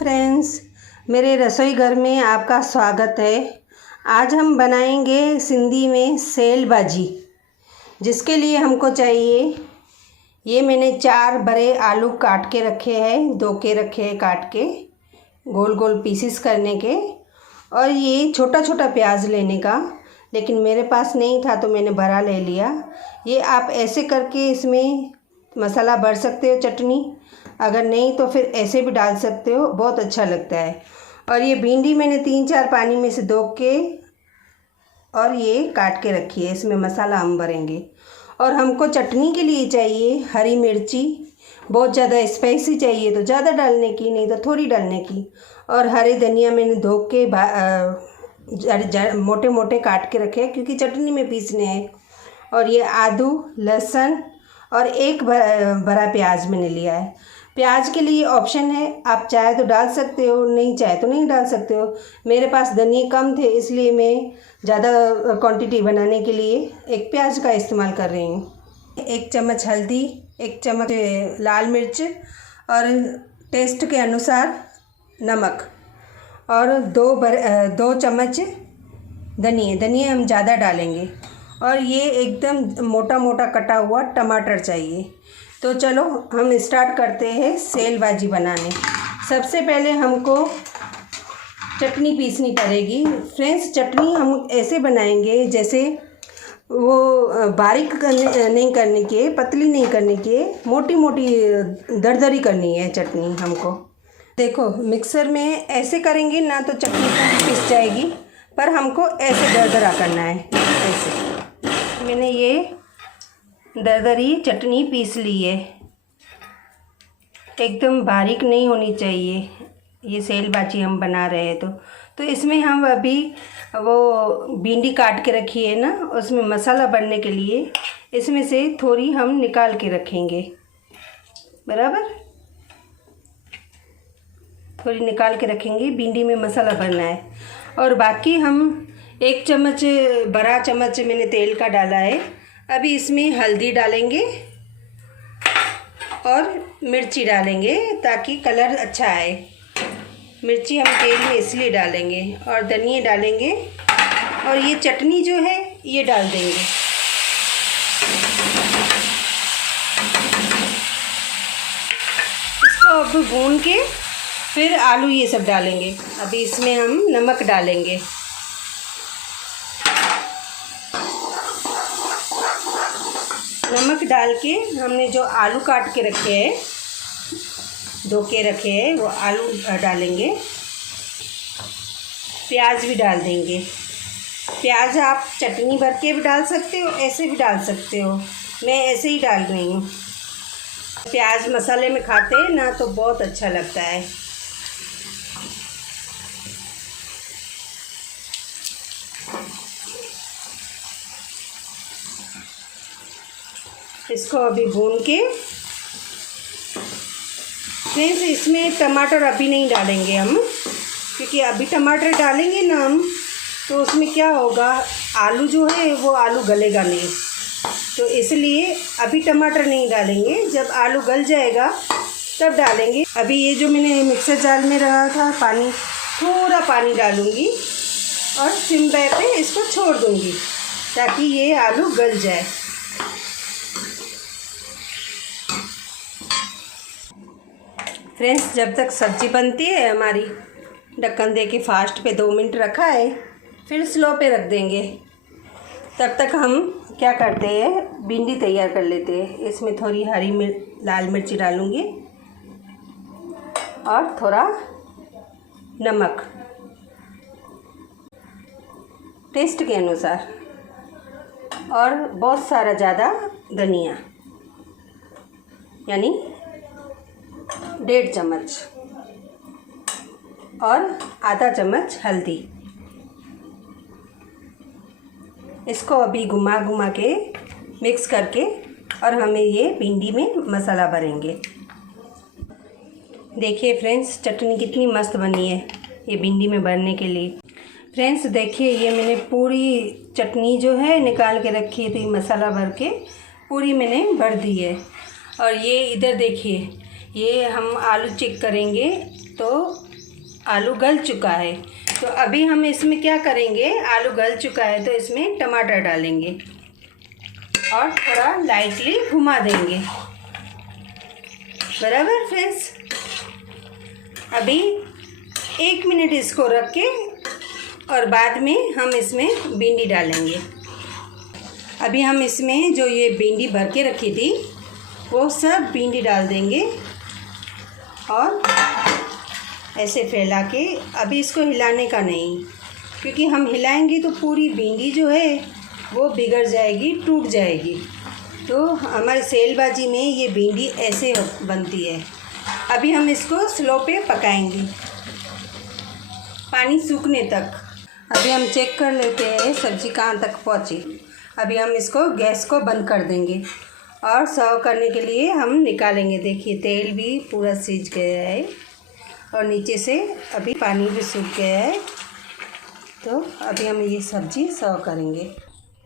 Friends, मेरे रसोई घर में आपका स्वागत है। आज हम बनाएंगे सिंधी में सेल भाजी, जिसके लिए हमको चाहिए ये मैंने 4 बड़े आलू काट के रखे हैं, धो के रखे हैं काट के गोल गोल पीसेस करने के, और ये छोटा छोटा प्याज लेने का, लेकिन मेरे पास नहीं था तो मैंने बड़ा ले लिया। ये आप ऐसे करके इसमें मसाला भर सकते हो, चटनी, अगर नहीं तो फिर ऐसे भी डाल सकते हो, बहुत अच्छा लगता है। और ये भिंडी मैंने 3-4 पानी में से धो के और ये काट के रखी है, इसमें मसाला हम भरेंगे। और हमको चटनी के लिए चाहिए हरी मिर्ची, बहुत ज़्यादा स्पाइसी चाहिए तो ज़्यादा डालने की, नहीं तो थोड़ी डालने की। और हरे धनिया मैंने धो के मोटे मोटे काट के रखे हैं क्योंकि चटनी में पीसने हैं। और ये आदू, लहसुन और एक बड़ा प्याज मैंने लिया है। प्याज के लिए ऑप्शन है, आप चाहे तो डाल सकते हो, नहीं चाहे तो नहीं डाल सकते हो। मेरे पास धनिया कम थे इसलिए मैं ज़्यादा क्वांटिटी बनाने के लिए एक प्याज का इस्तेमाल कर रही हूँ। 1 चम्मच हल्दी, 1 चम्मच लाल मिर्च और टेस्ट के अनुसार नमक, और 2 चम्मच धनिया हम ज़्यादा डालेंगे। और ये एकदम मोटा मोटा कटा हुआ टमाटर चाहिए। तो चलो हम स्टार्ट करते हैं सेल भाजी बनाने। सबसे पहले हमको चटनी पीसनी पड़ेगी। फ्रेंड्स, चटनी हम ऐसे बनाएंगे जैसे वो बारीक नहीं करने के, पतली नहीं करने के, मोटी मोटी दरदरी करनी है चटनी हमको। देखो मिक्सर में ऐसे करेंगे ना तो चटनी पीस जाएगी, पर हमको ऐसे दरदरा करना है। ऐसे मैंने ये दरदरी चटनी पीस ली है, एकदम बारीक नहीं होनी चाहिए। ये सेल भाजी हम बना रहे हैं तो इसमें हम अभी वो भिंडी काट के रखी है ना, उसमें मसाला भरने के लिए इसमें से थोड़ी हम निकाल के रखेंगे, बराबर थोड़ी निकाल के रखेंगे। भिंडी में मसाला भरना है। और बाकी हम 1 चम्मच, बड़ा चम्मच मैंने तेल का डाला है। अभी इसमें हल्दी डालेंगे और मिर्ची डालेंगे ताकि कलर अच्छा आए। मिर्ची हम तेल में इसलिए डालेंगे, और धनिया डालेंगे, और ये चटनी जो है ये डाल देंगे। इसको अब भून के फिर आलू ये सब डालेंगे। अभी इसमें हम नमक डालेंगे। नमक डाल के हमने जो आलू काट के रखे हैं, धो के रखे हैं, वो आलू डालेंगे। प्याज भी डाल देंगे। प्याज आप चटनी भर के भी डाल सकते हो, ऐसे भी डाल सकते हो। मैं ऐसे ही डाल रही हूँ। प्याज मसाले में खाते हैं ना तो बहुत अच्छा लगता है। इसको अभी भून के, फ्रेंड्स इसमें टमाटर अभी नहीं डालेंगे हम, क्योंकि अभी टमाटर डालेंगे ना हम तो उसमें क्या होगा, आलू जो है वो आलू गलेगा नहीं, तो इसलिए अभी टमाटर नहीं डालेंगे। जब आलू गल जाएगा तब डालेंगे। अभी ये जो मैंने मिक्सर जार में रहा था पानी, थोड़ा पानी डालूँगी और सिम पे इसको छोड़ दूँगी ताकि ये आलू गल जाए। फ्रेंड्स, जब तक सब्ज़ी बनती है हमारी, ढक्कन दे के फास्ट पे 2 मिनट रखा है, फिर स्लो पे रख देंगे। तब तक हम क्या करते हैं, भिंडी तैयार कर लेते हैं। इसमें थोड़ी लाल मिर्ची डालूँगी और थोड़ा नमक टेस्ट के अनुसार, और बहुत सारा ज़्यादा धनिया, यानी 1.5 चम्मच, और आधा चम्मच हल्दी। इसको अभी घुमा घुमा के मिक्स करके, और हमें ये भिंडी में मसाला भरेंगे। देखिए फ्रेंड्स, चटनी कितनी मस्त बनी है ये भिंडी में भरने के लिए। फ्रेंड्स देखिए, ये मैंने पूरी चटनी जो है निकाल के रखी थी, मसाला भर के पूरी मैंने भर दी है। और ये इधर देखिए, ये हम आलू चेक करेंगे तो आलू गल चुका है। तो अभी हम इसमें क्या करेंगे, आलू गल चुका है तो इसमें टमाटर डालेंगे और थोड़ा लाइटली घुमा देंगे। बराबर फ्रेंड्स, अभी 1 मिनट इसको रख के और बाद में हम इसमें भिंडी डालेंगे। अभी हम इसमें जो ये भिंडी भर के रखी थी वो सब भिंडी डाल देंगे और ऐसे फैला के, अभी इसको हिलाने का नहीं, क्योंकि हम हिलाएंगे तो पूरी भिंडी जो है वो बिगड़ जाएगी, टूट जाएगी। तो हमारे सेल भाजी में ये भिंडी ऐसे बनती है। अभी हम इसको स्लो पे पकाएंगे पानी सूखने तक। अभी हम चेक कर लेते हैं सब्ज़ी कहाँ तक पहुँची। अभी हम इसको गैस को बंद कर देंगे और सर्व करने के लिए हम निकालेंगे। देखिए तेल भी पूरा सीज गया है और नीचे से अभी पानी भी सूख गया है। तो अभी हम ये सब्ज़ी सर्व करेंगे।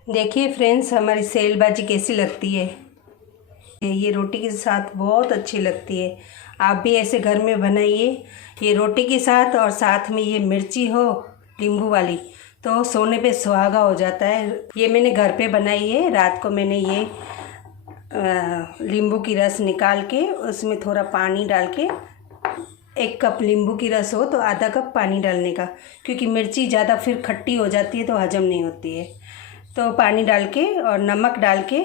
देखिए फ्रेंड्स, हमारी सेल भाजी कैसी लगती है। ये रोटी के साथ बहुत अच्छी लगती है। आप भी ऐसे घर में बनाइए ये रोटी के साथ, और साथ में ये मिर्ची हो नींबू वाली तो सोने पे सुहागा हो जाता है। ये मैंने घर पे बनाई है। रात को मैंने ये नींबू की रस निकाल के उसमें थोड़ा पानी डाल के, 1 कप नींबू की रस हो तो आधा कप पानी डालने का, क्योंकि मिर्ची ज़्यादा फिर खट्टी हो जाती है तो हजम नहीं होती है। तो पानी डाल के और नमक डाल के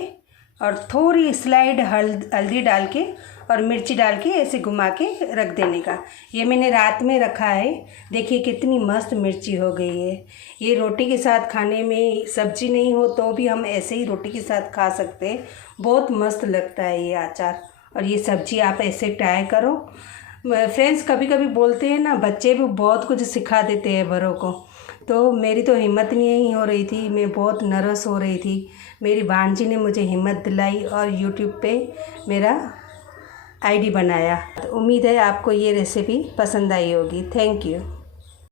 और थोड़ी स्लाइड हल्दी डाल के और मिर्ची डाल के ऐसे घुमा के रख देने का। ये मैंने रात में रखा है। देखिए कितनी मस्त मिर्ची हो गई है। ये रोटी के साथ खाने में, सब्जी नहीं हो तो भी हम ऐसे ही रोटी के साथ खा सकते हैं। बहुत मस्त लगता है ये अचार और ये सब्जी आप ऐसे ट्राई करो। फ्रेंड्स, कभी कभी बोलते हैं ना, बच्चे भी बहुत कुछ सिखा देते हैं बड़ों को। तो मेरी तो हिम्मत नहीं हो रही थी, मैं बहुत नर्वस हो रही थी। मेरी भांजी ने मुझे हिम्मत दिलाई और यूट्यूब पे मेरा आईडी बनाया। तो उम्मीद है आपको ये रेसिपी पसंद आई होगी। Thank you.